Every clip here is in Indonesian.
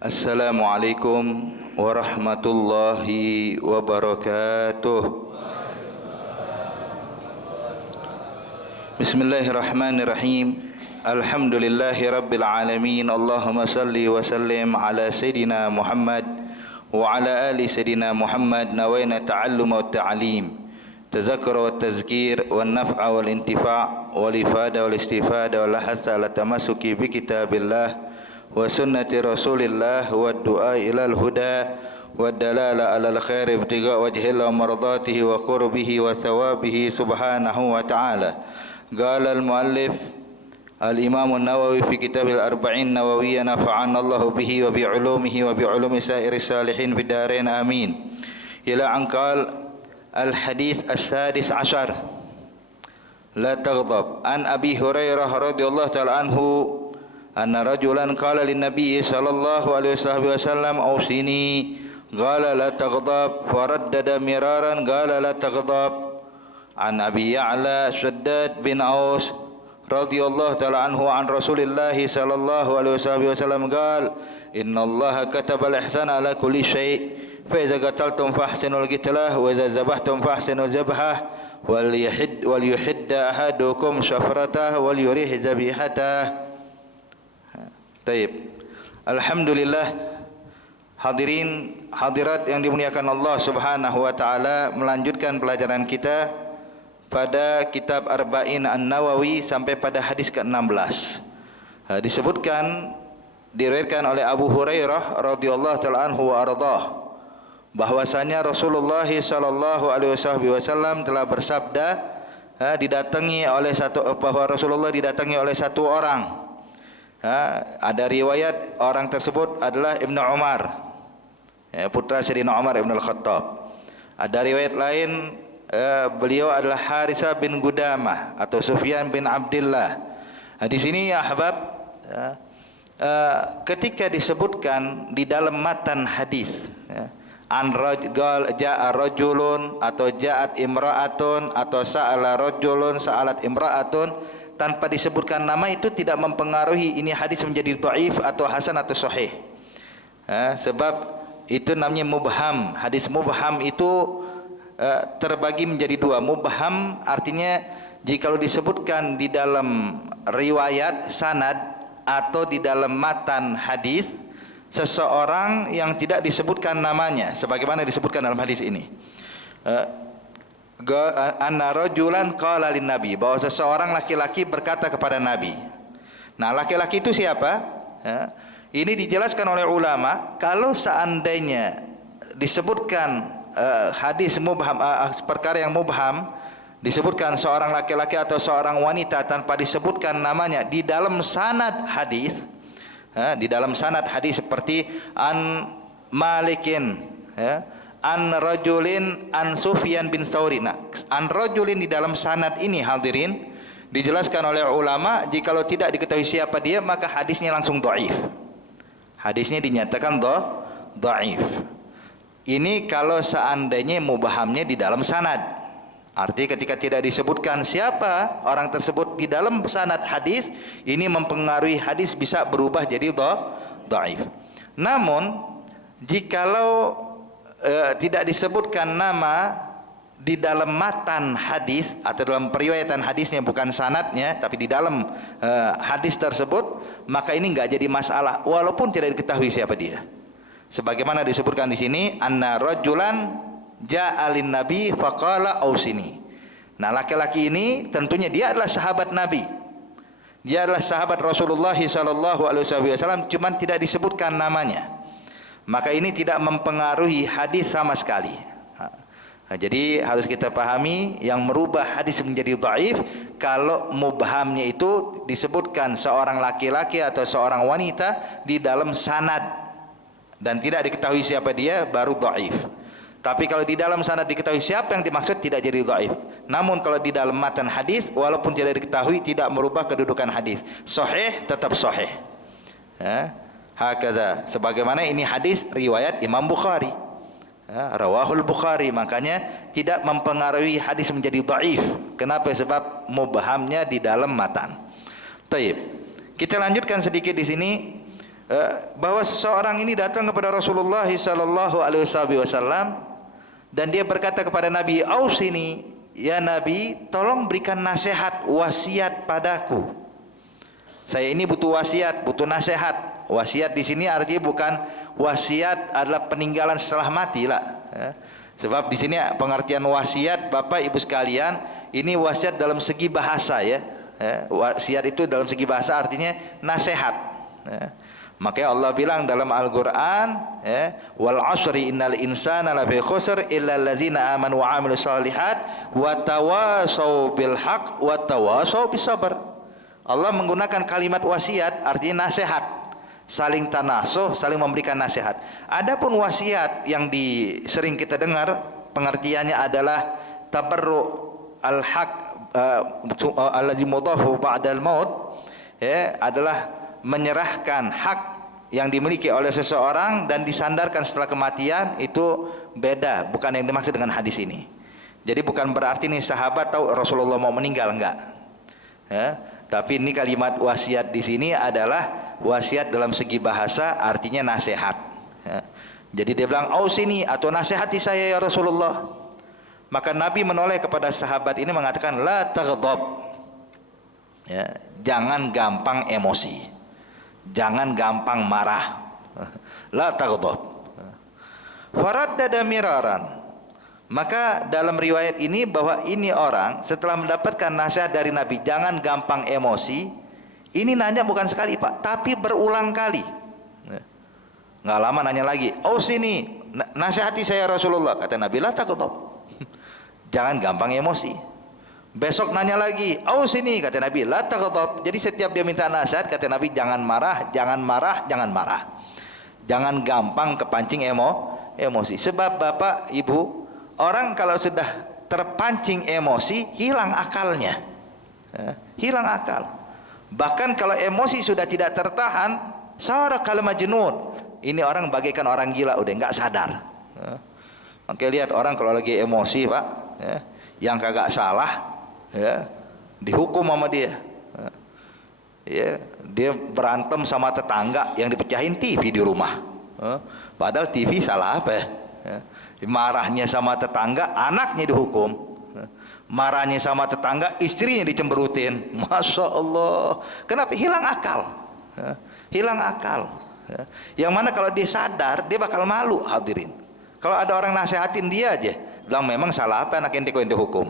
Assalamualaikum warahmatullahi wabarakatuh. Bismillahirrahmanirrahim. Alhamdulillahi rabbil alamin. Allahumma salli wa sallim ala Sayyidina Muhammad wa ala ali Sayyidina Muhammad. Nawayna ta'alluma wa ta'alim, tadhakkura wa tazkir, wa naf'a wal intifa' wal ifada wal istifada wal hatha ala tamassuki bi kitabillah wa sunnati rasulillah wa du'a ilal huda wa dalala alal khair ibtigha wajhillah wa mardatihi wa qurbihi wa thawabihi subhanahu wa ta'ala. Qala al-muallif al-imam an-Nawawi fi kitab al-arba'in nawawiyya nafa'ana Allah bihi wa bi ulumihi wa bi ulumi sa'iri salihin fid darain amin. Ila an qala al-hadith as-sadis ashar la taghdab an Abi Hurairah radhiyallahu ta'ala anhu anna rajulan qala lin nabiy sallallahu alaihi wasallam awsini qala la taghdab faraddada miraran qala la taghdab. An Abi Ya'la Shaddad bin Aus radhiyallahu ta'ala anhu an Rasulillah sallallahu alaihi wasallam qala innallaha kataba al-ihsana ala kulli syai' fa idza qataltum fahsinul qitlah wa idza zabahtum fahsinul zabhah wal yuhidda ahadukum syafratah wal yurih dhabihatah. Taib. Alhamdulillah, hadirin hadirat yang dimuliakan Allah Subhanahu wa taala, melanjutkan pelajaran kita pada kitab Arba'in An-Nawawi sampai pada hadis ke-16. Disebutkan, diriwayatkan oleh Abu Hurairah radhiyallahu taala anhu wa ardhah, bahwasanya Rasulullah sallallahu alaihi wasallam telah bersabda, bahwa Rasulullah didatangi oleh satu orang. Ada riwayat orang tersebut adalah Ibnu Umar, putra Sayyidina Umar Ibn Al-Khattab. Ada riwayat lain beliau adalah Harithah bin Gudamah atau Sufyan bin Abdullah. Di sini ya ahbab, ketika disebutkan di dalam matan hadis ja'a rajulun atau ja'at imra'atun atau sa'ala rajulun sa'alat imra'atun, tanpa disebutkan nama, itu tidak mempengaruhi ini hadis menjadi dhaif atau hasan atau sahih. Sebab itu namanya mubham. Hadis mubham itu terbagi menjadi dua. Mubham artinya jika disebutkan di dalam riwayat sanad atau di dalam matan hadis seseorang yang tidak disebutkan namanya, sebagaimana disebutkan dalam hadis ini. Anna rajulan qala lin nabi, bahwa seseorang laki-laki berkata kepada Nabi. Nah, laki-laki itu siapa? Ini dijelaskan oleh ulama, kalau seandainya disebutkan hadis mubham, perkara yang mubham, disebutkan seorang laki-laki atau seorang wanita tanpa disebutkan namanya di dalam sanad hadis, di dalam sanad hadis seperti an Malikin, an rajulin an Sufyan bin Thawrin. Nah, an rajulin di dalam sanad ini hadirin dijelaskan oleh ulama, jikalau tidak diketahui siapa dia maka hadisnya langsung dhaif. Hadisnya dinyatakan dhaif. Ini kalau seandainya mubhamnya di dalam sanad. Artinya ketika tidak disebutkan siapa orang tersebut di dalam sanad hadis, ini mempengaruhi hadis bisa berubah jadi dhaif. Namun jikalau tidak disebutkan nama di dalam matan hadis atau dalam periwayatan hadisnya, bukan sanadnya tapi di dalam hadis tersebut, maka ini enggak jadi masalah walaupun tidak diketahui siapa dia. Sebagaimana disebutkan di sini, anna rajulan ja'alin nabi faqala ausini. Nah, laki-laki ini tentunya dia adalah sahabat Nabi. Dia adalah sahabat Rasulullah sallallahu alaihi wasallam, cuman tidak disebutkan namanya. Maka ini tidak mempengaruhi hadis sama sekali. Jadi harus kita pahami, yang merubah hadis menjadi dhaif kalau mubhamnya itu disebutkan seorang laki-laki atau seorang wanita di dalam sanad dan tidak diketahui siapa dia, baru dhaif. Tapi kalau di dalam sanad diketahui siapa yang dimaksud, tidak jadi dhaif. Namun kalau di dalam matan hadis walaupun tidak diketahui, tidak merubah kedudukan hadis. Sahih tetap sahih. Hakadha, sebagaimana ini hadis riwayat Imam Bukhari, rawahul Bukhari, makanya tidak mempengaruhi hadis menjadi dhaif. Kenapa? Sebab mubhamnya di dalam matan. Taib. Kita lanjutkan sedikit di sini. bahwa seseorang ini datang kepada Rasulullah sallallahu alaihi wasallam dan dia berkata kepada Nabi, "Ausini ya Nabi, tolong berikan nasihat, wasiat padaku. Saya ini butuh wasiat, butuh nasihat." Wasiat di sini artinya bukan wasiat adalah peninggalan setelah mati lah. Sebab di sini pengertian wasiat Bapak Ibu sekalian, ini wasiat dalam segi bahasa ya. Wasiat itu dalam segi bahasa artinya nasihat. Makanya Allah bilang dalam Al-Qur'an, wal 'asri innal insana lafi khusr illa alladzina amanu wa 'amilus shalihat wa tawasau bil haqq wa tawasau bis sabr. Allah menggunakan kalimat wasiat artinya nasihat, saling tanasuh, saling memberikan nasihat. Adapun wasiat yang sering kita dengar pengertiannya adalah tabarru al-haq alladzi mudahu ba'dal maut, adalah menyerahkan hak yang dimiliki oleh seseorang dan disandarkan setelah kematian. Itu beda, bukan yang dimaksud dengan hadis ini. Jadi bukan berarti nih sahabat tahu Rasulullah mau meninggal, enggak. Tapi ini kalimat wasiat di sini adalah wasiat dalam segi bahasa artinya nasihat. Jadi dia bilang, "Ausini," atau nasihati saya ya Rasulullah. Maka Nabi menoleh kepada sahabat ini mengatakan, "La taghdab." Jangan gampang emosi. Jangan gampang marah. La taghdab. Faraddada miraran. Maka dalam riwayat ini bahwa ini orang setelah mendapatkan nasihat dari Nabi, jangan gampang emosi. Ini nanya bukan sekali Pak, tapi berulang kali. Nggak lama nanya lagi, "Oh sini, nasihati saya Rasulullah." Kata Nabi, "La taghdab." Jangan gampang emosi. Besok nanya lagi, "Oh sini," kata Nabi, "La taghdab." Jadi setiap dia minta nasihat, kata Nabi, jangan marah, jangan marah, jangan marah. Jangan gampang kepancing emosi. Sebab Bapak, Ibu, orang kalau sudah terpancing emosi, hilang akalnya. Hilang akal. Bahkan kalau emosi sudah tidak tertahan, sara kal majnun. Ini orang bagaikan orang gila, udah enggak sadar. Oke, lihat orang kalau lagi emosi, Pak, yang kagak salah, dihukum sama dia. Dia berantem sama tetangga, yang dipecahin TV di rumah. Padahal TV salah apa ya? Marahnya sama tetangga, anaknya dihukum. Marahnya sama tetangga, istrinya dicemberutin. Masya Allah. Kenapa? Hilang akal. Hilang akal. Yang mana kalau dia sadar, dia bakal malu, hadirin. Kalau ada orang nasihatin dia aja, bilang, "Memang salah apa anak ente kau ente hukum?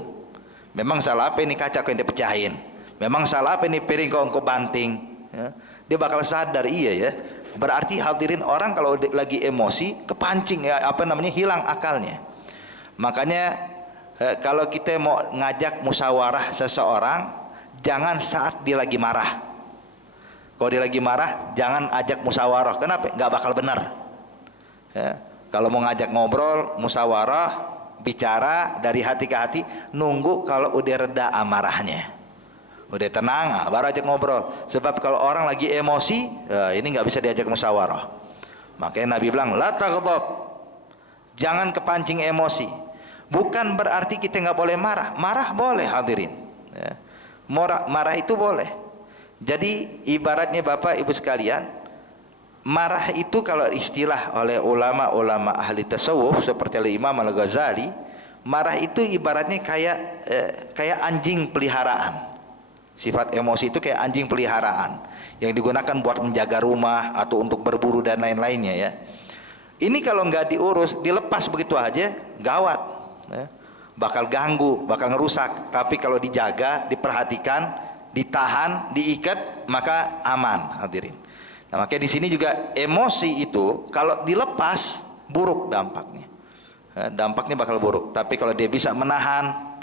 Memang salah apa ini kaca kau ente pecahin? Memang salah apa ini piring kau banting?" Dia bakal sadar, iya ya. Berarti hadirin, orang kalau lagi emosi kepancing, hilang akalnya. Makanya kalau kita mau ngajak musyawarah seseorang, jangan saat dia lagi marah. Kalau dia lagi marah, jangan ajak musyawarah. Kenapa? Nggak bakal benar. Kalau mau ngajak ngobrol, musyawarah, bicara dari hati ke hati, nunggu kalau udah reda amarahnya, udah tenang, baru ajak ngobrol. Sebab kalau orang lagi emosi, ini nggak bisa diajak musyawarah. Makanya Nabi bilang, "La taghdab." Jangan kepancing emosi. Bukan berarti kita nggak boleh marah. Marah boleh, hadirin. Marah itu boleh. Jadi ibaratnya Bapak Ibu sekalian, marah itu kalau istilah oleh ulama-ulama ahli tasawuf seperti Imam Al-Ghazali, marah itu ibaratnya kayak anjing peliharaan. Sifat emosi itu kayak anjing peliharaan yang digunakan buat menjaga rumah atau untuk berburu dan lain-lainnya ya. Ini kalau nggak diurus, dilepas begitu aja, gawat. Bakal ganggu, bakal ngerusak. Tapi kalau dijaga, diperhatikan, ditahan, diikat, maka aman, hadirin. Nah, makanya di sini juga emosi itu kalau dilepas buruk dampaknya. Dampaknya bakal buruk. Tapi kalau dia bisa menahan,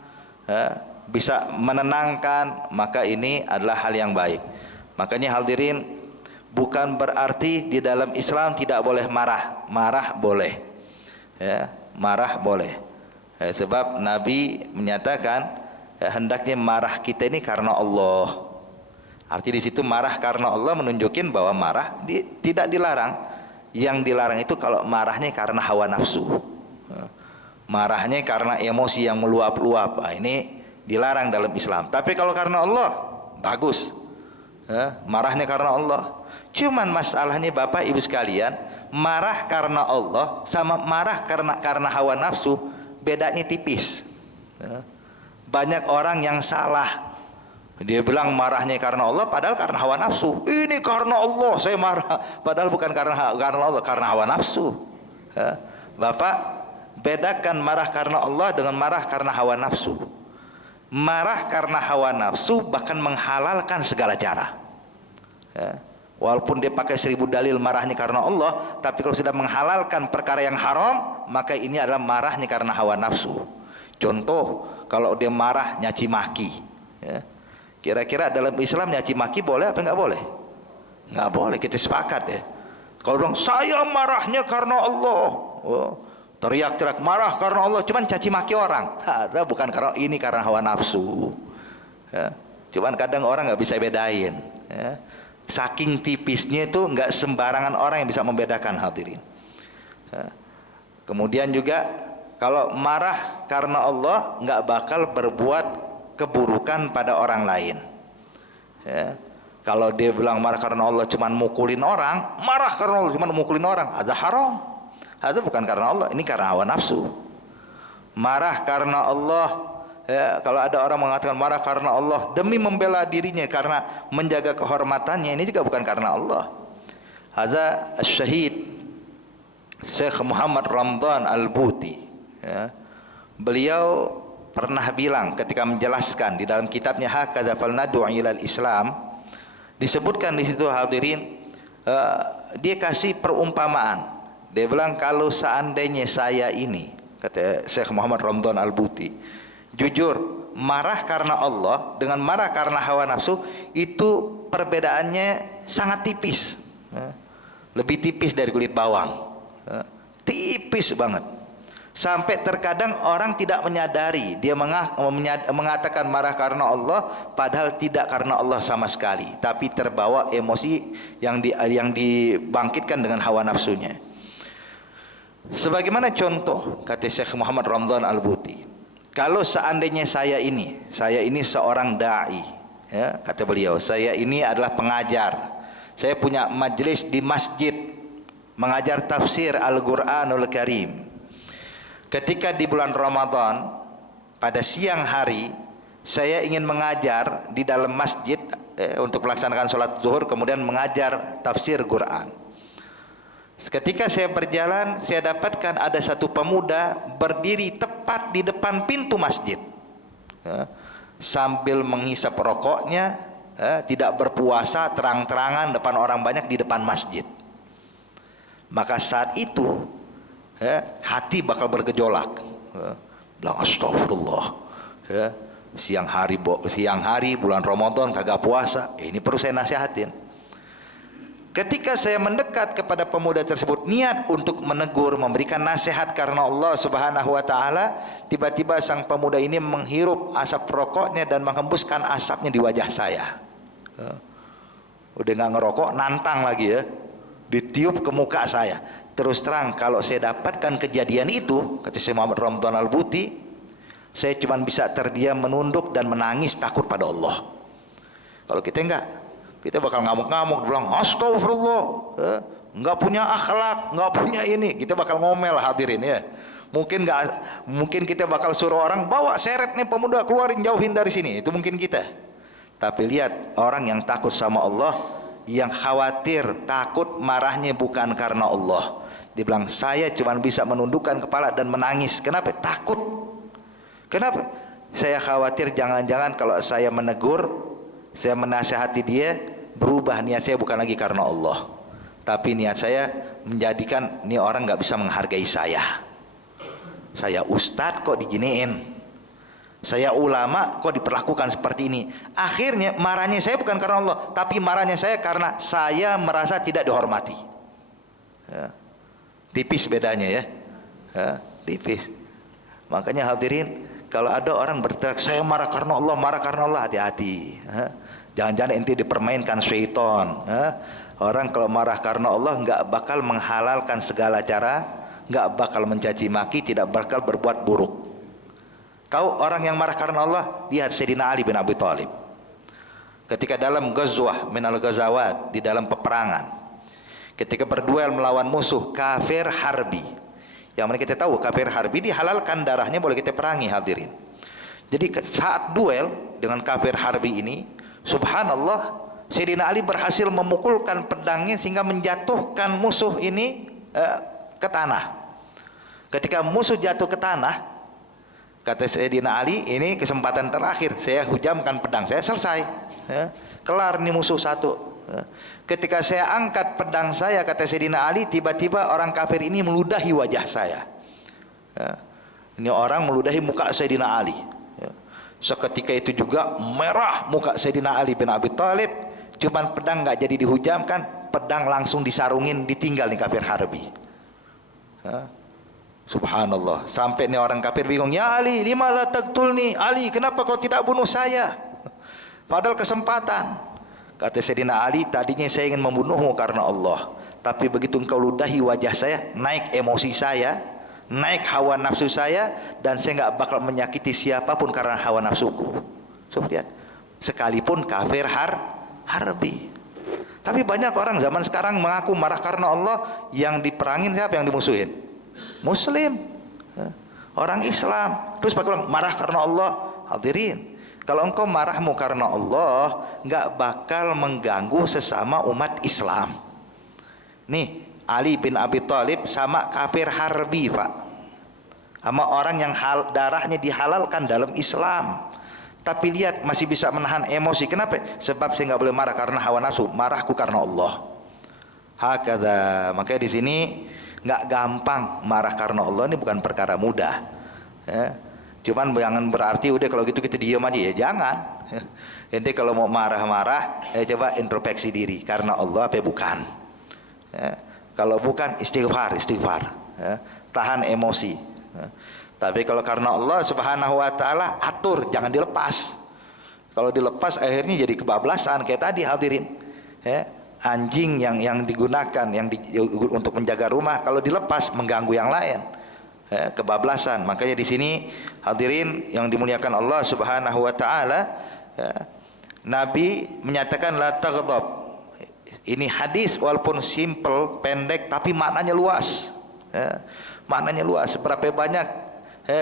bisa menenangkan, maka ini adalah hal yang baik. Makanya hadirin, bukan berarti di dalam Islam tidak boleh marah. Marah boleh. Marah boleh. Sebab Nabi menyatakan hendaknya marah kita ini karena Allah. Arti di situ marah karena Allah menunjukkan bahwa marah tidak dilarang. Yang dilarang itu kalau marahnya karena hawa nafsu. Marahnya karena emosi yang meluap-luap. Ini dilarang dalam Islam. Tapi kalau karena Allah, bagus. Marahnya karena Allah. Cuman masalahnya Bapak Ibu sekalian, marah karena Allah sama marah karena hawa nafsu bedanya tipis. Banyak orang yang salah. Dia bilang marahnya karena Allah, padahal karena hawa nafsu. Ini karena Allah saya marah, padahal bukan karena Allah, karena hawa nafsu. Bapak, bedakan marah karena Allah dengan marah karena hawa nafsu. Marah karena hawa nafsu bahkan menghalalkan segala cara. Walaupun dia pakai 1000 dalil marahnya karena Allah, tapi kalau sudah menghalalkan perkara yang haram, maka ini adalah marahnya karena hawa nafsu. Contoh, kalau dia marah nyaci maki, kira-kira dalam Islam nyaci maki boleh apa enggak boleh? Enggak boleh, kita sepakat ya. Kalau bilang saya marahnya karena Allah, teriak-teriak marah karena Allah, cuman caci maki orang, bukan karena ini, karena hawa nafsu. Cuman kadang orang nggak bisa bedain. Saking tipisnya itu nggak sembarangan orang yang bisa membedakan, hadirin. Kemudian juga kalau marah karena Allah nggak bakal berbuat keburukan pada orang lain. Kalau dia bilang marah karena Allah cuman mukulin orang, marah karena Allah cuman mukulin orang, ada haram. Itu bukan karena Allah, ini karena hawa nafsu. Marah karena Allah, kalau ada orang mengatakan marah karena Allah demi membela dirinya karena menjaga kehormatannya, ini juga bukan karena Allah. Hadza asy-syahid Syekh Muhammad Ramdhan Al-Buti, beliau pernah bilang ketika menjelaskan di dalam kitabnya Hakadza falnad'u ilal Islam, disebutkan di situ, hadirin, dia kasih perumpamaan. Dia bilang kalau seandainya saya ini, kata Syekh Muhammad Ramdhan Al-Buti, jujur marah karena Allah dengan marah karena hawa nafsu itu perbedaannya sangat tipis, lebih tipis dari kulit bawang, tipis banget. Sampai terkadang orang tidak menyadari dia mengatakan marah karena Allah, padahal tidak karena Allah sama sekali, tapi terbawa emosi yang dibangkitkan dengan hawa nafsunya. Sebagaimana contoh kata Syekh Muhammad Ramdhan Al-Buti, kalau seandainya saya ini seorang dai, kata beliau, saya ini adalah pengajar, saya punya majelis di masjid mengajar tafsir Al-Qur'anul Karim. Ketika di bulan Ramadan pada siang hari saya ingin mengajar di dalam masjid untuk melaksanakan sholat zuhur, kemudian mengajar tafsir Quran. Ketika saya berjalan, saya dapatkan ada satu pemuda berdiri tepat di depan pintu masjid, sambil menghisap rokoknya, tidak berpuasa, terang-terangan depan orang banyak di depan masjid. Maka saat itu hati bakal bergejolak, bilang astagfirullah, siang hari bulan Ramadan kagak puasa, ini perlu saya nasihatin. Ketika saya mendekat kepada pemuda tersebut, niat untuk menegur, memberikan nasihat karena Allah Subhanahu wa taala, tiba-tiba sang pemuda ini menghirup asap rokoknya dan menghembuskan asapnya di wajah saya. Udah nggak ngerokok, nantang lagi ya, ditiup ke muka saya. Terus terang, kalau saya dapatkan kejadian itu, kata Syekh Muhammad Ramdhan Al-Buti, saya cuma bisa terdiam, menunduk dan menangis takut pada Allah. Kalau kita enggak, kita bakal ngamuk-ngamuk, bilang astagfirullah, enggak punya akhlak, enggak punya ini, kita bakal ngomel, hadirin ya. Mungkin kita bakal suruh orang bawa seret nih pemuda, keluarin, jauhin dari sini, itu mungkin kita. Tapi lihat orang yang takut sama Allah, yang khawatir, takut, marahnya bukan karena Allah. Dia bilang saya cuma bisa menundukkan kepala dan menangis. Kenapa? Takut. Kenapa? Saya khawatir jangan-jangan kalau saya menegur, saya menasihati dia, berubah niat saya bukan lagi karena Allah, tapi niat saya menjadikan ini orang nggak bisa menghargai saya. Saya ustadz kok diginiin, saya ulama kok diperlakukan seperti ini. Akhirnya marahnya saya bukan karena Allah, tapi marahnya saya karena saya merasa tidak dihormati. Tipis bedanya ya, tipis. Makanya hadirin, kalau ada orang berteriak saya marah karena Allah, hati-hati. Jangan-jangan ente dipermainkan syaitan. Orang kalau marah karena Allah nggak bakal menghalalkan segala cara, nggak bakal mencaci maki, tidak bakal berbuat buruk. Tahu orang yang marah karena Allah? Lihat Sayyidina Ali bin Abi Thalib. ketika dalam ghazwah minal ghazawat, di dalam peperangan, ketika berduel melawan musuh kafir harbi. Yang mana kita tahu kafir harbi dihalalkan darahnya, boleh kita perangi hadirin. Jadi saat duel dengan kafir harbi ini, subhanallah, Sayyidina Ali berhasil memukulkan pedangnya sehingga menjatuhkan musuh ini ke tanah. Ketika musuh jatuh ke tanah, kata Sayyidina Ali, ini kesempatan terakhir, saya hujamkan pedang saya, selesai, kelar nih musuh satu. Ketika saya angkat pedang saya, kata Sayyidina Ali, tiba-tiba orang kafir ini meludahi wajah saya. Ini orang meludahi muka Sayyidina Ali. Seketika itu juga merah muka Sayyidina Ali bin Abi Thalib. Cuman pedang nggak jadi dihujamkan, pedang langsung disarungin, ditinggal nih kafir harbi. Subhanallah, sampai nih orang kafir bingung, ya Ali, lima la taqtulni, Ali, kenapa kau tidak bunuh saya? Padahal kesempatan. Kata Sayyidina Ali, tadinya saya ingin membunuhmu karena Allah, tapi begitu engkau ludahi wajah saya, naik emosi saya, naik hawa nafsu saya, dan saya nggak bakal menyakiti siapapun karena hawa nafsuku. Lihat, sekalipun kafir harbi. Tapi banyak orang zaman sekarang mengaku marah karena Allah, yang diperangin siapa, yang dimusuhin? Muslim, orang Islam. Terus pakai bilang marah karena Allah. Hadirin, kalau engkau marahmu karena Allah, nggak bakal mengganggu sesama umat Islam. Nih, Ali bin Abi Thalib sama kafir harbi, Pak, sama orang yang darahnya dihalalkan dalam Islam. Tapi lihat, masih bisa menahan emosi. Kenapa? Sebab saya nggak boleh marah karena hawa nafsu, marahku karena Allah. Hakada. Makanya di sini nggak gampang marah karena Allah, ini bukan perkara mudah. Cuman jangan berarti udah kalau gitu kita diam aja, ya jangan. Ente kalau mau marah-marah, coba introspeksi diri, karena Allah apa bukan. Kalau bukan, istighfar, tahan emosi. Tapi kalau karena Allah subhanahu wa ta'ala, atur, jangan dilepas. Kalau dilepas akhirnya jadi kebablasan. Kayak tadi hadirin, anjing yang digunakan untuk menjaga rumah, kalau dilepas mengganggu yang lain, kebablasan. Makanya di sini hadirin yang dimuliakan Allah subhanahu wa ta'ala, Nabi menyatakan la taghdab. Ini hadis walaupun simple, pendek, tapi maknanya luas. Maknanya luas. Berapa banyak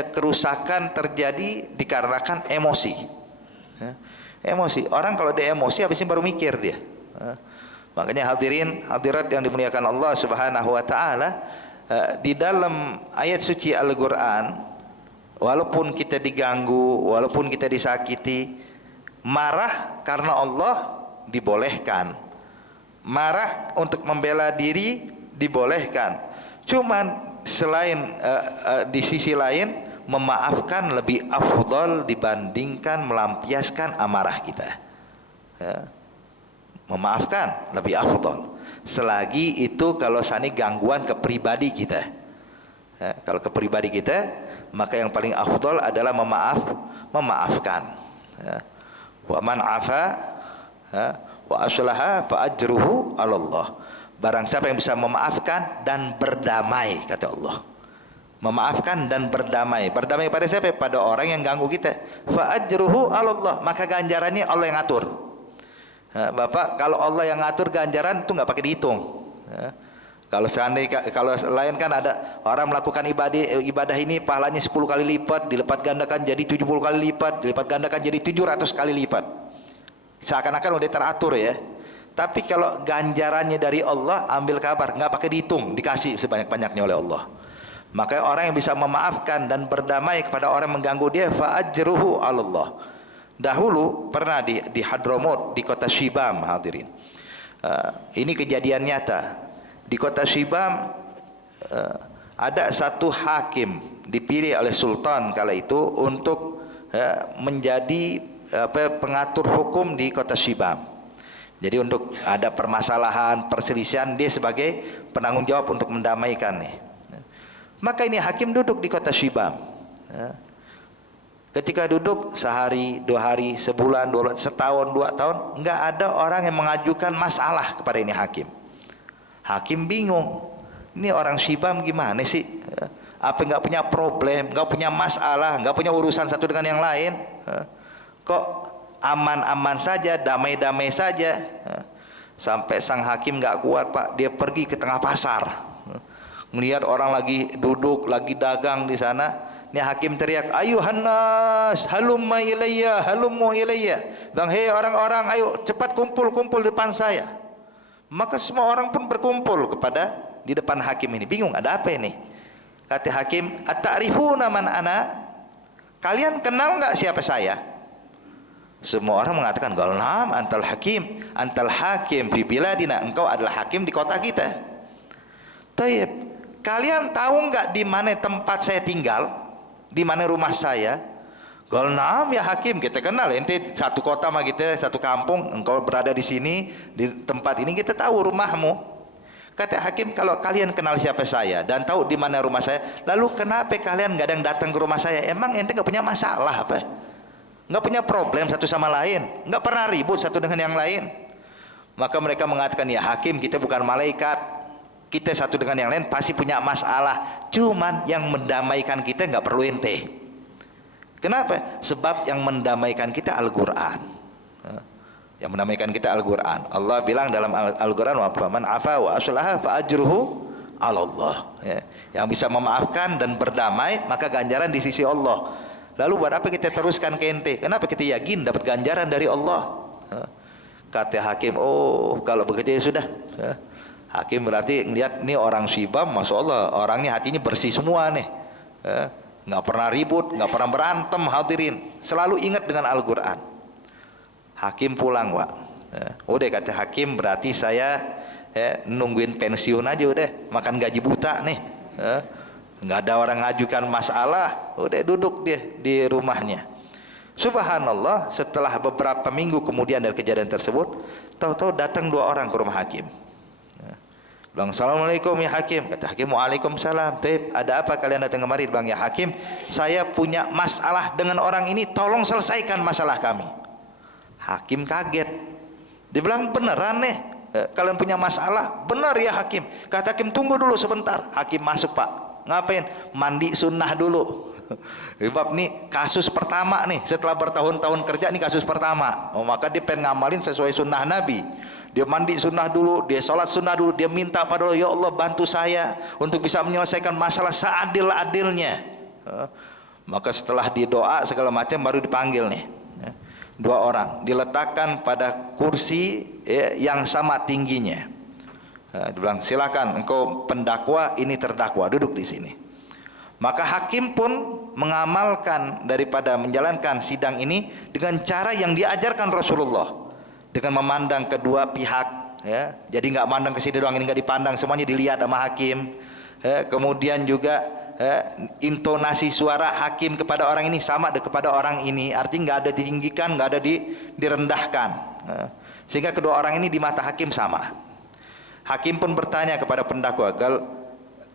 kerusakan terjadi dikarenakan emosi. Emosi. Orang kalau dia emosi, habis ini baru mikir dia. Makanya hadirin hadirat yang dimuliakan Allah subhanahu wa ta'ala, di dalam ayat suci Al-Quran, walaupun kita diganggu, walaupun kita disakiti, marah karena Allah dibolehkan, marah untuk membela diri dibolehkan. Cuman selain di sisi lain, memaafkan lebih afdal dibandingkan melampiaskan amarah kita. Memaafkan lebih afdal, selagi itu kalau sani gangguan ke pribadi kita. Kalau ke pribadi kita, maka yang paling afdal adalah memaafkan. Wa man afa wa aslaha fa ajruhu 'ala Allah. Barang siapa yang bisa memaafkan dan berdamai, kata Allah. Memaafkan dan berdamai. Berdamai pada siapa? Pada orang yang ganggu kita. Fa ajruhu 'ala Allah, maka ganjarannya Allah yang ngatur. Bapak, kalau Allah yang ngatur ganjaran itu nggak pakai dihitung. Kalau seandainya, kalau lain kan ada orang melakukan ibadah ini pahalanya 10 kali lipat, dilipat gandakan jadi 70 kali lipat, dilipat gandakan jadi 700 kali lipat. Seakan-akan udah teratur ya. Tapi kalau ganjarannya dari Allah, ambil kabar, nggak pakai dihitung, dikasih sebanyak-banyaknya oleh Allah. Maka orang yang bisa memaafkan dan berdamai kepada orang yang mengganggu dia, fa ajruhu 'ala Allah. Dahulu pernah di Hadramut, di kota Shibam, hadirin. Ini kejadian nyata. Di kota Shibam ada satu hakim dipilih oleh sultan kala itu untuk menjadi pengatur hukum di kota Shibam. Jadi untuk ada permasalahan, perselisihan, dia sebagai penanggung jawab untuk mendamaikan nih. Maka ini hakim duduk di kota Shibam. Ketika duduk sehari, 2 hari, sebulan, 2 bulan, setahun, 2 tahun, nggak ada orang yang mengajukan masalah kepada ini hakim. Hakim bingung, ini orang Shibam gimana sih? Apa nggak punya problem, nggak punya masalah, nggak punya urusan satu dengan yang lain? Kok aman-aman saja, damai-damai saja. Sampai sang hakim nggak kuat Pak, dia pergi ke tengah pasar, melihat orang lagi duduk, lagi dagang di sana. Ini hakim teriak, ayuhan nas, halumma ilayya, halummu ilayya. Bilang, hei orang-orang, ayo cepat kumpul-kumpul di depan saya. Maka semua orang pun berkumpul di depan hakim ini. Bingung, ada apa ini? Kata hakim, at-ta'rifuna man ana? Kalian kenal nggak siapa saya? Semua orang mengatakan, "Galnam antal hakim fi biladina." Engkau adalah hakim di kota kita. Taib. Kalian tahu nggak di mana tempat saya tinggal? Di mana rumah saya? Galnam ya hakim, kita kenal. Ente satu kota sama kita, satu kampung. Engkau berada di sini, di tempat ini kita tahu rumahmu. Kata hakim, kalau kalian kenal siapa saya dan tahu di mana rumah saya, lalu kenapa kalian nggak datang ke rumah saya? Emang ente nggak punya masalah apa? Nggak punya problem satu sama lain, nggak pernah ribut satu dengan yang lain? Maka mereka mengatakan, ya hakim, kita bukan malaikat, kita satu dengan yang lain pasti punya masalah, cuman yang mendamaikan kita nggak perlu ente. Kenapa? Sebab yang mendamaikan kita Al-Quran. Yang mendamaikan kita Al-Quran. Allah bilang dalam Al-Quran, wa faman afa wa aslaha fa ajruhu 'ala Allah. Yang bisa memaafkan dan berdamai, maka ganjaran di sisi Allah. Lalu buat apa kita teruskan ke ente? Kenapa kita yakin dapat ganjaran dari Allah? Kata hakim, oh kalau begitu ya sudah. Hakim berarti ngelihat ini orang Sibam, masya Allah, orangnya hatinya bersih semua nih. Nggak pernah ribut, nggak pernah berantem, hadirin. Selalu ingat dengan Al-Quran. Hakim pulang, Pak. Udah kata hakim, berarti saya nungguin pensiun aja udah, makan gaji buta nih. Nggak ada orang ngajukan masalah, udah duduk dia di rumahnya. Subhanallah, setelah beberapa minggu kemudian dari kejadian tersebut, tahu-tahu datang dua orang ke rumah hakim. Bilang, assalamualaikum ya hakim. Kata hakim, waalaikumsalam. Ada apa kalian datang kemari? Bilang, ya hakim, saya punya masalah dengan orang ini, tolong selesaikan masalah kami. Hakim kaget. Dia bilang, beneran nih kalian punya masalah? Benar ya hakim. Kata hakim, tunggu dulu sebentar. Hakim masuk, Pak. Ngapain? Mandi sunnah dulu. Sebab nih kasus pertama nih, setelah bertahun-tahun kerja nih kasus pertama. Maka dia pengen ngamalin sesuai sunnah Nabi. Dia mandi sunnah dulu, dia sholat sunnah dulu, dia minta pada Allah, ya Allah bantu saya untuk bisa menyelesaikan masalah seadil-adilnya. Maka setelah didoa segala macam baru dipanggil nih. Dua orang diletakkan pada kursi yang sama tingginya. Dia bilang, silakan engkau pendakwa, ini terdakwa, duduk di sini. Maka hakim pun mengamalkan daripada menjalankan sidang ini dengan cara yang diajarkan Rasulullah, dengan memandang kedua pihak, jadi nggak mandang ke sini doang, ini nggak dipandang, semuanya dilihat sama hakim. Kemudian juga intonasi suara hakim kepada orang ini sama kepada orang ini, artinya nggak ada ditinggikan, nggak ada direndahkan, sehingga kedua orang ini di mata hakim sama. Hakim pun bertanya kepada pendakwa,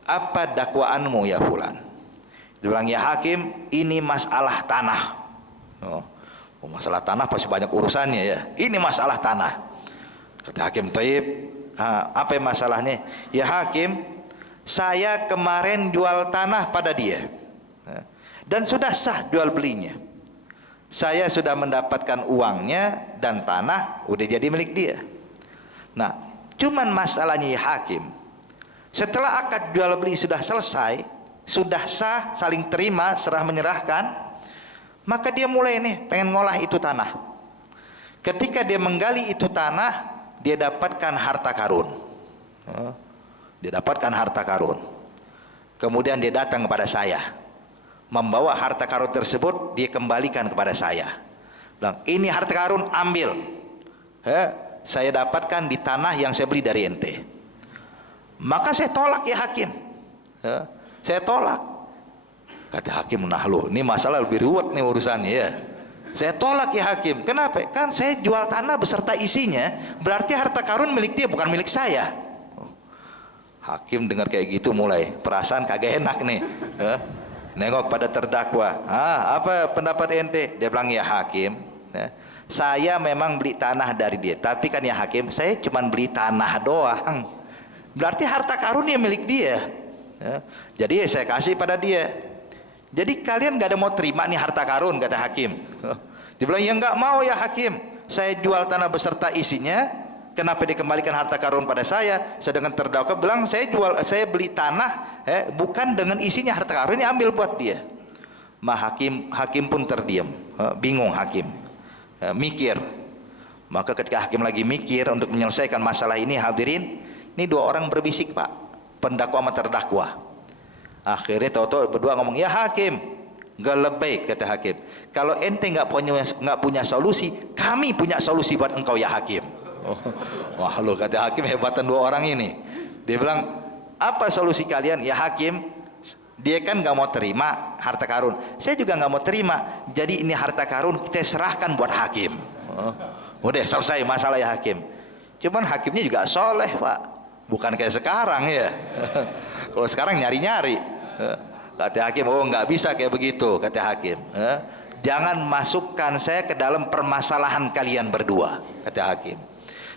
apa dakwaanmu ya fulan? Dia bilang, ya hakim, ini masalah tanah. Masalah tanah pasti banyak urusannya ya. Ini masalah tanah. Kata hakim, taib, apa masalahnya? Ya hakim, saya kemarin jual tanah pada dia dan sudah sah jual belinya. Saya sudah mendapatkan uangnya dan tanah udah jadi milik dia. Nah, cuman masalahnya ya hakim, setelah akad jual beli sudah selesai, sudah sah, saling terima, serah menyerahkan, maka dia mulai nih pengen ngolah itu tanah. Ketika dia menggali itu tanah, dia dapatkan harta karun. Dia dapatkan harta karun. Kemudian dia datang kepada saya, membawa harta karun tersebut, dia kembalikan kepada saya. Bilang, ini harta karun, ambil. Saya dapatkan di tanah yang saya beli dari ente. Maka saya tolak ya hakim. Saya tolak. Kata hakim, nah lo, ini masalah lebih ruwet nih urusannya ya. Saya tolak ya hakim. Kenapa? Kan saya jual tanah beserta isinya, berarti harta karun milik dia, bukan milik saya. Hakim dengar kayak gitu mulai perasaan kagak enak nih. Nengok pada terdakwa. Apa pendapat ente? Dia bilang, ya hakim, saya memang beli tanah dari dia, tapi kan ya hakim, saya cuma beli tanah doang. Berarti harta karunnya milik dia. Jadi saya kasih pada dia. Jadi kalian gak ada mau terima nih harta karun, kata hakim. Dia bilang, ya enggak mau ya hakim, saya jual tanah beserta isinya, kenapa dikembalikan harta karun pada saya? Sedangkan terdakwa bilang, saya beli tanah bukan dengan isinya harta karun, ini ambil buat dia. Hakim pun terdiam, bingung hakim, mikir. Maka ketika hakim lagi mikir untuk menyelesaikan masalah ini, hadirin, ini dua orang berbisik pak, pendakwa sama terdakwa. Akhirnya tahu-tahu berdua ngomong, ya hakim, gak lebih, kata hakim, kalau ente nggak punya solusi, kami punya solusi buat engkau ya hakim. Wah lu, kata hakim, hebatan dua orang ini. Dia bilang, apa solusi kalian ya hakim? Dia kan nggak mau terima harta karun, saya juga nggak mau terima, jadi ini harta karun kita serahkan buat hakim. Udah selesai masalah ya hakim. Cuman hakimnya juga soleh pak, bukan kayak sekarang ya. Kalau sekarang nyari-nyari. Kata hakim, oh nggak bisa kayak begitu, kata hakim. Jangan masukkan saya ke dalam permasalahan kalian berdua, kata hakim.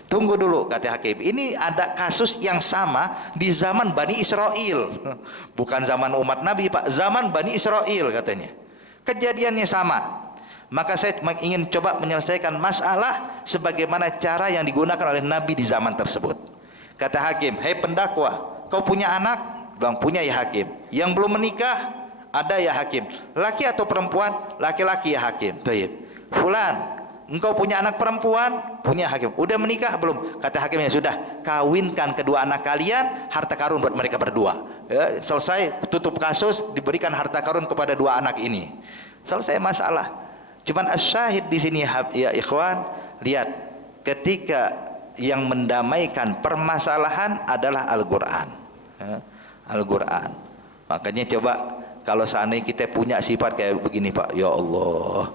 Tunggu dulu, kata hakim. Ini ada kasus yang sama di zaman Bani Israel, bukan zaman umat Nabi pak, zaman Bani Israel katanya. Kejadiannya sama. Maka saya ingin coba menyelesaikan masalah sebagaimana cara yang digunakan oleh Nabi di zaman tersebut. Kata hakim, hei pendakwa, kau punya anak? Bilang, punya ya hakim. Yang belum menikah? Ada ya hakim. Laki atau perempuan? Laki-laki ya hakim. Baik. Fulan, engkau punya anak perempuan? Punya hakim. Udah menikah belum? Kata hakimnya, sudah. Kawinkan kedua anak kalian, harta karun buat mereka berdua. Ya, selesai, tutup kasus, diberikan harta karun kepada dua anak ini. Selesai masalah. Cuman asyahid di sini ya ikhwan, lihat, ketika yang mendamaikan permasalahan adalah Al-Qur'an. Al-Qur'an. Makanya coba kalau seandainya kita punya sifat kayak begini pak, ya Allah,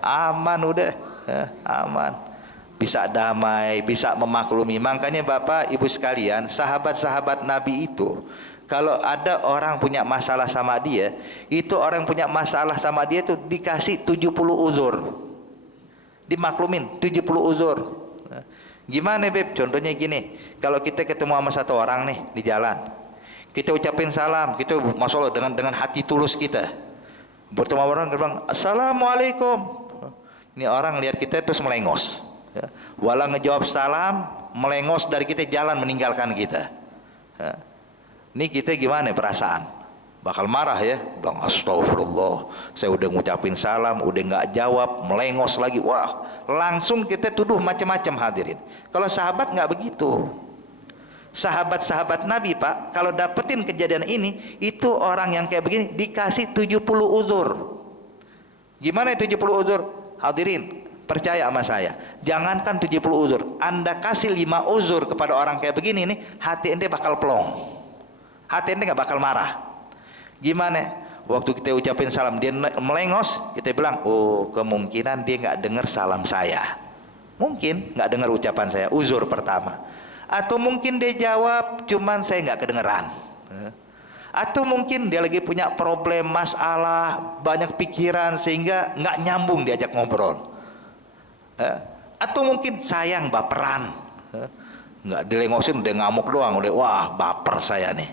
aman udah, aman, bisa damai, bisa memaklumi. Makanya bapak ibu sekalian, sahabat-sahabat Nabi itu, kalau ada orang punya masalah sama dia, itu orang punya masalah sama dia itu dikasih 70 uzur, dimaklumin 70 uzur. Gimana beb? Contohnya gini, kalau kita ketemu sama satu orang nih di jalan, kita ucapin salam, kita masya Allah dengan hati tulus kita. Bertemu orang, kita bilang assalamualaikum. Ini orang lihat kita terus melengos, walau ngejawab salam, melengos dari kita, jalan meninggalkan kita. Ini kita gimana perasaan? Bakal marah ya, bang, astagfirullah, saya udah ngucapin salam, udah nggak jawab, melengos lagi. Wah, langsung kita tuduh macam-macam hadirin. Kalau sahabat nggak begitu. Sahabat-sahabat Nabi pak, kalau dapetin kejadian ini, itu orang yang kayak begini dikasih 70 uzur. Gimana 70 uzur? Hadirin, percaya sama saya, jangankan 70 uzur, anda kasih 5 uzur kepada orang kayak begini nih, hati ente bakal plong, hati ente nggak bakal marah. Gimana? Waktu kita ucapin salam, dia melengos, kita bilang, oh kemungkinan dia nggak dengar salam saya, mungkin nggak dengar ucapan saya, uzur pertama. Atau mungkin dia jawab, cuman saya nggak kedengeran. Atau mungkin dia lagi punya problem, masalah, banyak pikiran sehingga nggak nyambung diajak ngobrol. Atau mungkin sayang, baperan, nggak dilengosin, udah ngamuk doang, udah wah baper saya nih.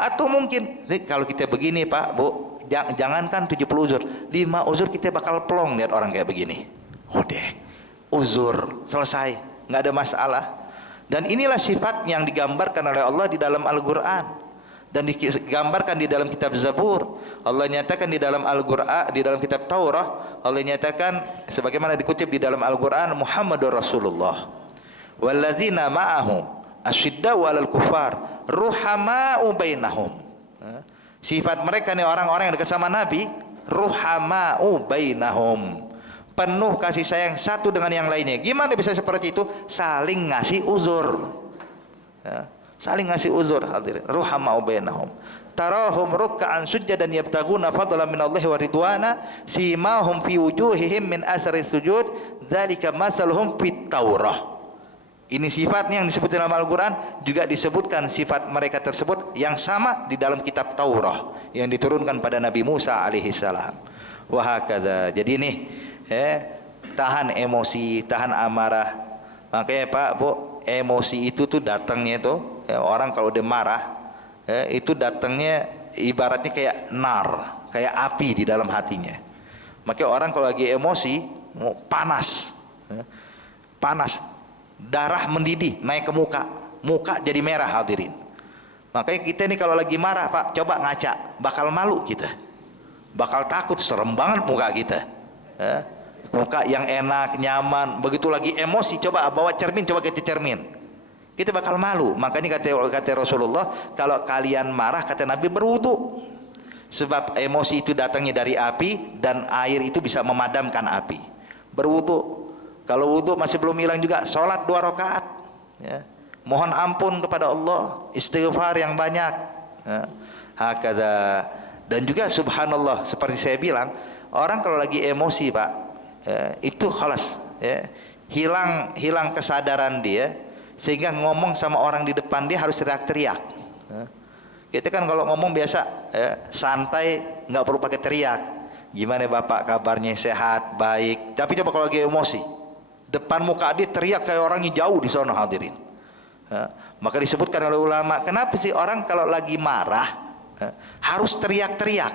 Atau mungkin kalau kita begini pak bu, jangankan 70 uzur, 5 uzur kita bakal plong lihat orang kayak begini. Udah uzur selesai, nggak ada masalah. Dan inilah sifat yang digambarkan oleh Allah di dalam Al-Qur'an dan digambarkan di dalam kitab Zabur. Allah nyatakan di dalam Al-Qur'an, di dalam kitab Taurah, Allah nyatakan sebagaimana dikutip di dalam Al-Qur'an, Muhammadur Rasulullah walladzina ma'ahu asyiddau 'alal kufar ruhama'u bainahum. Sifat mereka nih orang-orang yang dekat sama Nabi, ruhama'u bainahum, penuh kasih sayang satu dengan yang lainnya. Gimana bisa seperti itu? Saling ngasih uzur, saling ngasih uzur hadirin. Ruhama'u bainahum tarahum ruk'an sujjadan yabtaguna fadlan minallahi wa ridwana simahum fi wujuhihim min athari sujud dzalika mathaluhum fit Taurah. Ini sifatnya yang disebut dalam Al-Qur'an, juga disebutkan sifat mereka tersebut yang sama di dalam kitab Taurah yang diturunkan pada Nabi Musa alaihi salam. Wa hakadha. Jadi nih, tahan emosi, tahan amarah. Makanya Pak, Bu, emosi itu tuh datangnya tuh, orang kalau udah marah, itu datangnya ibaratnya kayak nar, kayak api di dalam hatinya. Makanya orang kalau lagi emosi, panas, panas, darah mendidih naik ke muka, muka jadi merah hadirin. Makanya kita ini kalau lagi marah Pak, coba ngaca, bakal malu kita, bakal takut, serem banget muka kita. Muka yang enak, nyaman, begitu lagi emosi, coba bawa cermin, coba kita cermin, kita bakal malu. Makanya kata Rasulullah, kalau kalian marah, kata Nabi, berwudu, sebab emosi itu datangnya dari api dan air itu bisa memadamkan api. Berwudu, kalau wudu masih belum hilang juga, sholat 2 rakaat, ya. Mohon ampun kepada Allah, istighfar yang banyak, ya. Hakada. Dan juga subhanallah, seperti saya bilang, orang kalau lagi emosi Pak, ya, itu khalas, ya, hilang kesadaran dia, sehingga ngomong sama orang di depan dia harus teriak-teriak. Ya. Kita kan kalau ngomong biasa, ya, santai, nggak perlu pakai teriak. Gimana Bapak kabarnya, sehat, baik. Tapi coba kalau lagi emosi, depan muka dia teriak kayak orangnya jauh di sana hadirin. Ya, maka disebutkan oleh ulama, kenapa sih orang kalau lagi marah, ya, harus teriak-teriak,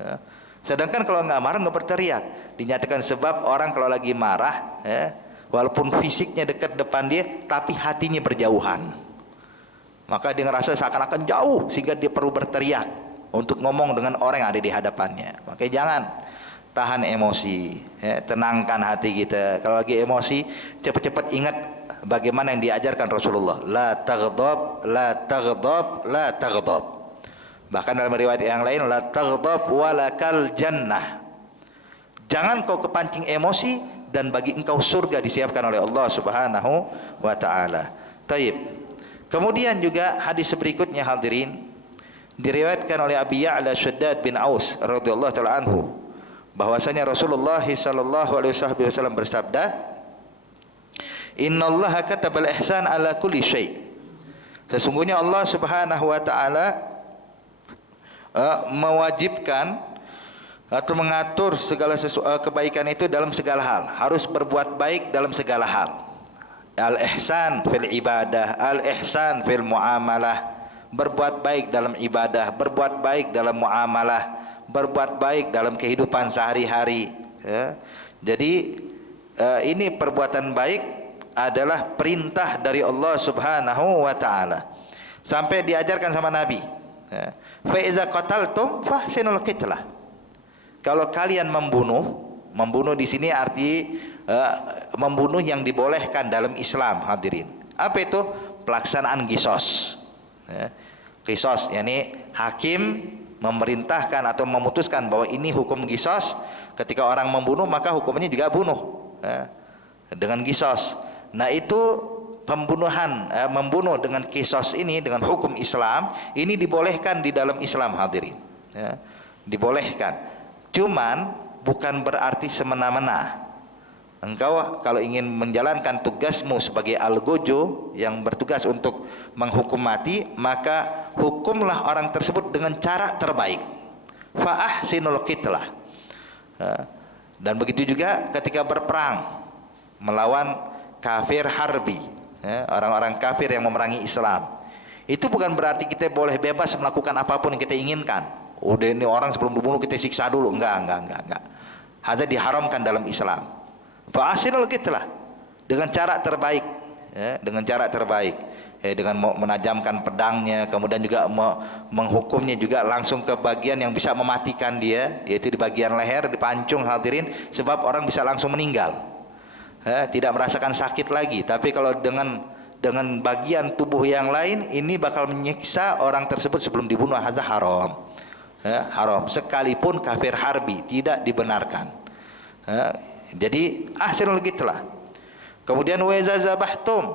ya. Sedangkan kalau nggak marah nggak berteriak. Dinyatakan sebab orang kalau lagi marah, ya, walaupun fisiknya dekat depan dia, tapi hatinya berjauhan. Maka dia ngerasa seakan-akan jauh, sehingga dia perlu berteriak untuk ngomong dengan orang yang ada di hadapannya. Makanya jangan tahan emosi, ya, tenangkan hati kita. Kalau lagi emosi, cepat-cepat ingat bagaimana yang diajarkan Rasulullah, la taghdab, la taghdab, la taghdab. Bahkan dalam riwayat yang lain, la taghdab walakal jannah, jangan kau kepancing emosi dan bagi engkau surga disiapkan oleh Allah Subhanahu wa taala. Taib. Kemudian juga hadis berikutnya hadirin, diriwayatkan oleh Abi Ya'la Shaddad bin Aus radhiyallahu taala anhu, bahwasanya Rasulullah sallallahu alaihi wasallam bersabda, innallaha katabal ihsan ala kulli syai'. Sesungguhnya Allah Subhanahu wa taala mewajibkan atau mengatur segala kebaikan itu dalam segala hal. Harus berbuat baik dalam segala hal. Al-ihsan fil ibadah, al-ihsan fil muamalah. Berbuat baik dalam ibadah, berbuat baik dalam muamalah, berbuat baik dalam kehidupan sehari-hari, ya. Jadi ini perbuatan baik adalah perintah dari Allah Subhanahu wa taala. Sampai diajarkan sama Nabi, ya, fa iza qataltum fahsinul qitlah. Kalau kalian membunuh di sini arti membunuh yang dibolehkan dalam Islam hadirin. Apa itu? Pelaksanaan qisas. Ya. Qisas yakni hakim memerintahkan atau memutuskan bahwa ini hukum qisas. Ketika orang membunuh maka hukumnya juga bunuh, ya, dengan qisas. Nah itu pembunuhan, membunuh dengan qisas ini, dengan hukum Islam ini dibolehkan di dalam Islam hadirin, ya, dibolehkan. Cuman bukan berarti semena-mena. Engkau kalau ingin menjalankan tugasmu sebagai algojo yang bertugas untuk menghukum mati, maka hukumlah orang tersebut dengan cara terbaik. Fa ahsinul qitlah. Dan begitu juga ketika berperang melawan kafir harbi, ya, orang-orang kafir yang memerangi Islam. Itu bukan berarti kita boleh bebas melakukan apapun yang kita inginkan. Udah ini orang sebelum dibunuh kita siksa dulu. Enggak. Ada diharamkan dalam Islam. Fa ahsinul qitlah, dengan cara terbaik, ya, dengan cara terbaik, ya, dengan menajamkan pedangnya, kemudian juga menghukumnya juga langsung ke bagian yang bisa mematikan dia, yaitu di bagian leher, dipancung hadirin, sebab orang bisa langsung meninggal, ya, tidak merasakan sakit lagi. Tapi kalau dengan bagian tubuh yang lain, ini bakal menyiksa orang tersebut sebelum dibunuh. Hadza haram, ya, haram. Sekalipun kafir harbi tidak dibenarkan, ya. Jadi ahsinul qitlah. Kemudian wa iza zabahtum,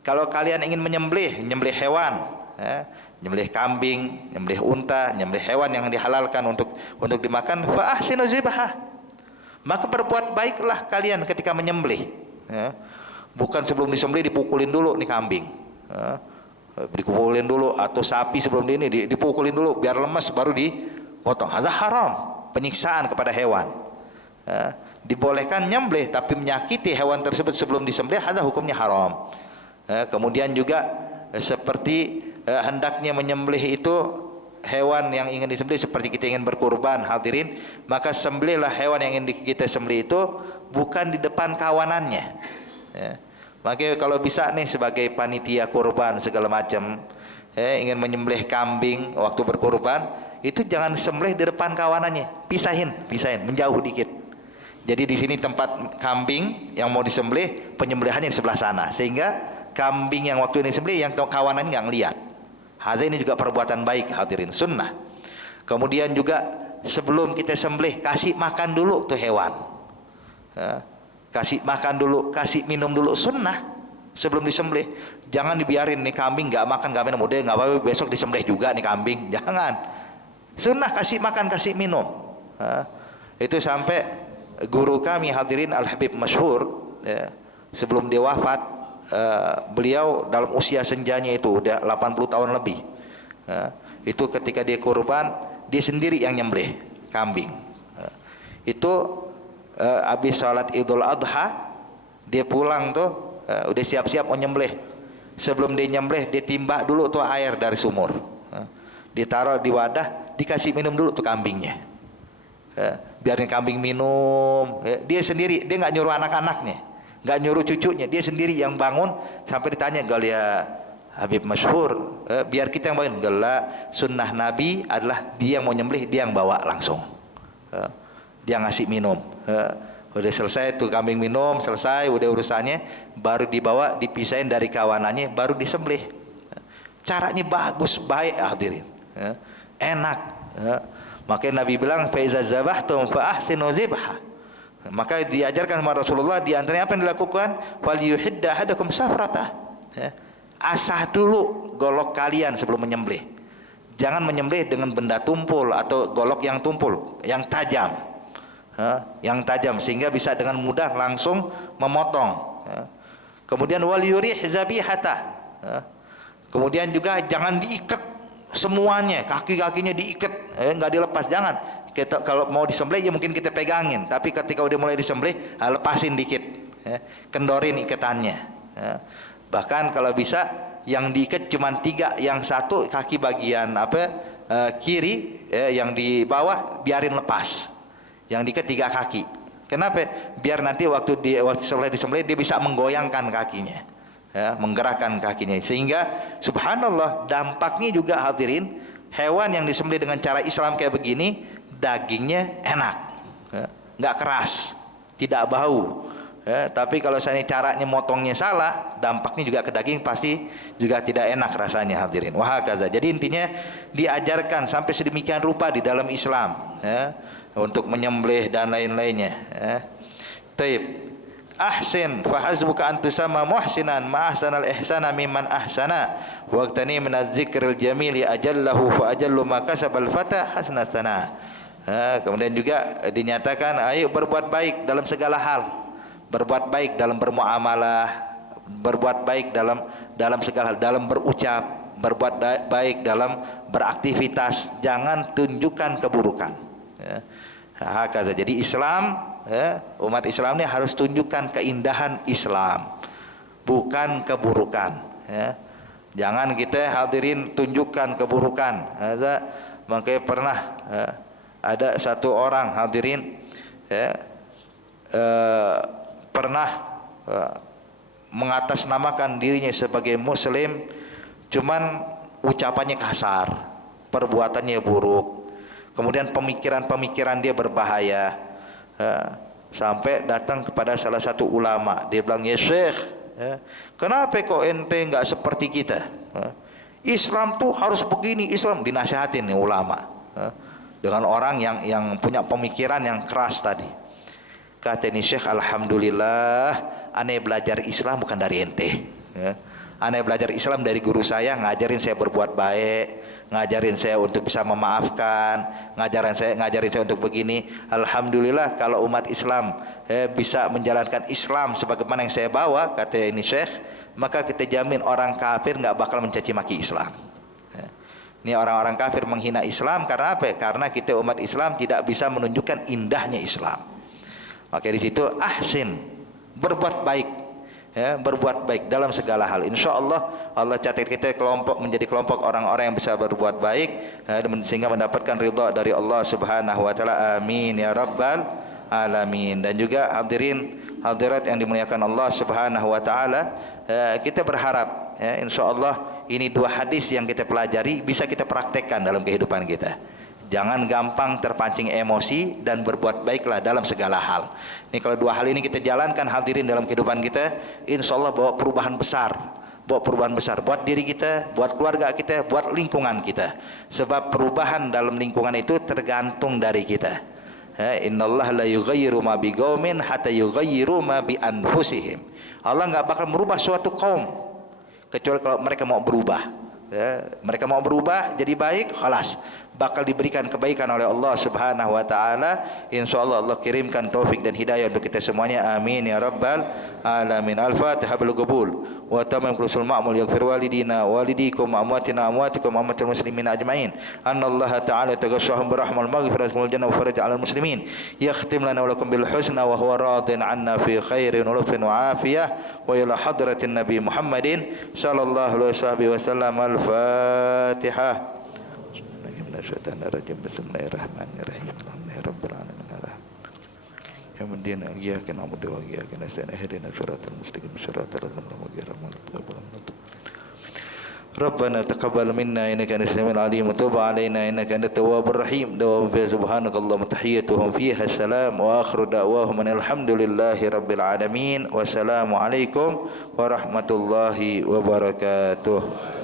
kalau kalian ingin menyembelih hewan, ya, nyembelih kambing, nyembelih unta, nyembelih hewan yang dihalalkan untuk dimakan, fa ahsinu zibhah, maka berbuat baiklah kalian ketika menyembelih, ya. Bukan sebelum disembelih dipukulin dulu nih kambing, ya, dipukulin dulu, atau sapi sebelum ini dipukulin dulu biar lemas baru dipotong. Hadza haram, penyiksaan kepada hewan, ya. Dibolehkan nyembelih tapi menyakiti hewan tersebut sebelum disembelih, ada hukumnya haram. Kemudian juga seperti hendaknya menyembelih itu hewan yang ingin disembelih seperti kita ingin berkurban, hadirin, maka sembelihlah hewan yang ingin kita sembelih itu bukan di depan kawanannya. Ya. Makanya kalau bisa nih sebagai panitia kurban segala macam, ingin menyembelih kambing waktu berkurban, itu jangan sembelih di depan kawanannya, pisahin, menjauh dikit. Jadi di sini tempat kambing yang mau disembelih, penyembelihannya di sebelah sana, sehingga kambing yang waktu ini disembelih yang kawanannya nggak ngelihat. Hadza ini juga perbuatan baik, hadirin, sunnah. Kemudian juga sebelum kita sembelih kasih makan dulu tuh hewan. Ya, kasih makan dulu, kasih minum dulu, sunnah sebelum disembelih. Jangan dibiarin nih kambing nggak makan, nggak minum, udah nggak apa-apa besok disembelih juga nih kambing, jangan. Sunnah kasih makan, kasih minum. Ya, itu sampai guru kami, hadirin, Al-Habib Masyhur, ya, sebelum dia wafat, beliau dalam usia senjanya itu udah 80 tahun lebih, ya, itu ketika dia kurban, dia sendiri yang nyembelih kambing. Ya, itu habis sholat Idul Adha dia pulang tuh, udah siap-siap mau nyembelih. Sebelum dia nyembelih, dia timbak dulu tuh air dari sumur, ya, ditaruh di wadah, dikasih minum dulu tuh kambingnya. Ya, biarin kambing minum, ya, dia sendiri, dia nggak nyuruh anak-anaknya, nggak nyuruh cucunya, dia sendiri yang bangun. Sampai ditanya, gal ya Habib Masyhur, biar kita yang bangun. Gala, sunnah Nabi adalah dia yang mau nyembelih, dia yang bawa langsung, ya, dia ngasih minum. Ya, udah selesai tuh kambing minum, selesai udah urusannya, baru dibawa, dipisahin dari kawanannya, baru disembelih. Ya, caranya bagus, baik, hadirin, ya, enak. Ya. Makanya Nabi bilang, fa iza zabahtum fa ahsinu dzibha. Maka diajarkan sama Rasulullah, di antaranya apa yang dilakukan, fal yuhidda ahadakum safratah. Ya. Asah dulu golok kalian sebelum menyembelih. Jangan menyembelih dengan benda tumpul atau golok yang tumpul, yang tajam. Ya, yang tajam sehingga bisa dengan mudah langsung memotong. Ya. Kemudian wal yurih zabihata. Ya. Kemudian juga jangan diikat semuanya, kaki-kakinya diikat, nggak dilepas, jangan. Kita kalau mau disembelih ya mungkin kita pegangin, tapi ketika udah mulai disembelih, lepasin dikit, ya, kendorin ikatannya. Ya. Bahkan kalau bisa yang diikat cuma 3, yang satu kaki bagian kiri, yang di bawah biarin lepas, yang diikat 3 kaki. Kenapa? Biar nanti waktu setelah disembelih dia bisa menggoyangkan kakinya, ya, menggerakkan kakinya, sehingga subhanallah dampaknya juga, hadirin, hewan yang disembelih dengan cara Islam kayak begini, dagingnya enak, ya, nggak keras, tidak bau. Ya, tapi kalau saya caranya motongnya salah, dampaknya juga ke daging pasti juga tidak enak rasanya, hadirin. Wah, kaza. Jadi intinya diajarkan sampai sedemikian rupa di dalam Islam, ya, untuk menyembelih dan lain-lainnya. Ya. Taib. Ahsin fa hasbuka an tusama muhsinan ma ahsanal ihsana mimman ahsana waqtani min adz-dzikril jamili ajallahu fa ajallu ma kasabal fata hasanatana. Kemudian juga dinyatakan, ayo berbuat baik dalam segala hal, berbuat baik dalam bermuamalah, berbuat baik dalam segala hal, dalam berucap, berbuat baik dalam beraktivitas, jangan tunjukkan keburukan. Ya. Jadi Islam, ya, umat Islam ini harus tunjukkan keindahan Islam, bukan keburukan. Ya. Jangan kita, hadirin, tunjukkan keburukan. Makanya pernah, ya, ada satu orang, hadirin, ya, pernah mengatasnamakan dirinya sebagai Muslim, cuman ucapannya kasar, perbuatannya buruk. Kemudian pemikiran-pemikiran dia berbahaya, ya, sampai datang kepada salah satu ulama. Dia bilang, ya Syekh, ya, kenapa kok ente nggak seperti kita? Ya, Islam tuh harus begini, Islam. Dinasihatin nih ulama, ya, dengan orang yang punya pemikiran yang keras tadi. Kata ini Syekh, alhamdulillah, aneh belajar Islam bukan dari ente. Ya. Aneh belajar Islam dari guru saya, ngajarin saya berbuat baik, ngajarin saya untuk bisa memaafkan, ngajarin saya untuk begini. Alhamdulillah kalau umat Islam bisa menjalankan Islam sebagaimana yang saya bawa, kata ini Syekh, maka kita jamin orang kafir nggak bakal mencaci maki Islam. Ini orang-orang kafir menghina Islam karena apa? Karena kita umat Islam tidak bisa menunjukkan indahnya Islam. Maka di situ ahsin, berbuat baik. berbuat baik dalam segala hal. InsyaAllah Allah catat kita menjadi kelompok orang-orang yang bisa berbuat baik sehingga mendapatkan ridha dari Allah Subhanahu wa taala. Amin ya rabbal alamin. Dan juga hadirin hadirat yang dimuliakan Allah Subhanahu wa taala, kita berharap insyaallah ini dua hadis yang kita pelajari bisa kita praktekkan dalam kehidupan kita. Jangan gampang terpancing emosi dan berbuat baiklah dalam segala hal. Ini kalau dua hal ini kita jalankan hadirin dalam kehidupan kita, insyaallah bawa perubahan besar. Bawa perubahan besar buat diri kita, buat keluarga kita, buat lingkungan kita. Sebab perubahan dalam lingkungan itu tergantung dari kita. Innallaha la yughayyiru ma biqaumin hatta yughayyiru ma bi anfusihim. Allah enggak bakal merubah suatu kaum kecuali kalau mereka mau berubah. Mereka mau berubah jadi baik, khalas bakal diberikan kebaikan oleh Allah Subhanahu wa taala. Insyaallah Allah kirimkan taufik dan hidayah untuk kita semuanya. Amin ya rabbal alamin. Al-Fatihah bil qabul wa tamam kusul ma'mul yaghfir walidina walidikum amwatina amwatikum amwatil muslimin ajmain. Anallaha ta'ala tagashahum birahmal maghfirah wal jannah wa faraj 'alal muslimin. Yakhtim lana wa lakum bil husna wa huwa radin 'anna fi khairin wa lutfin wa afiyah wa ila hadratin nabi Muhammadin sallallahu alaihi wasallam. Al-Fatihah. Bismillahirrahmanirrahim. Bismillahirrahmanirrahim. Rabbil alamin. Yaumid-din iyyaka na'budu wa iyyaka nasta'in ihdinas siratal mustaqim siratal ladzina an'amta 'alaihim. Rabbana taqabbal minna innaka antas samiul 'alim wa tub 'alaina innaka antat tawwabur rahim. Dawam fi subhanakallahumma tahiyyatuhum fiha salam wa akhiru da'wahum alhamdulillahi rabbil alamin. Wassalamu alaikum warahmatullahi wabarakatuh.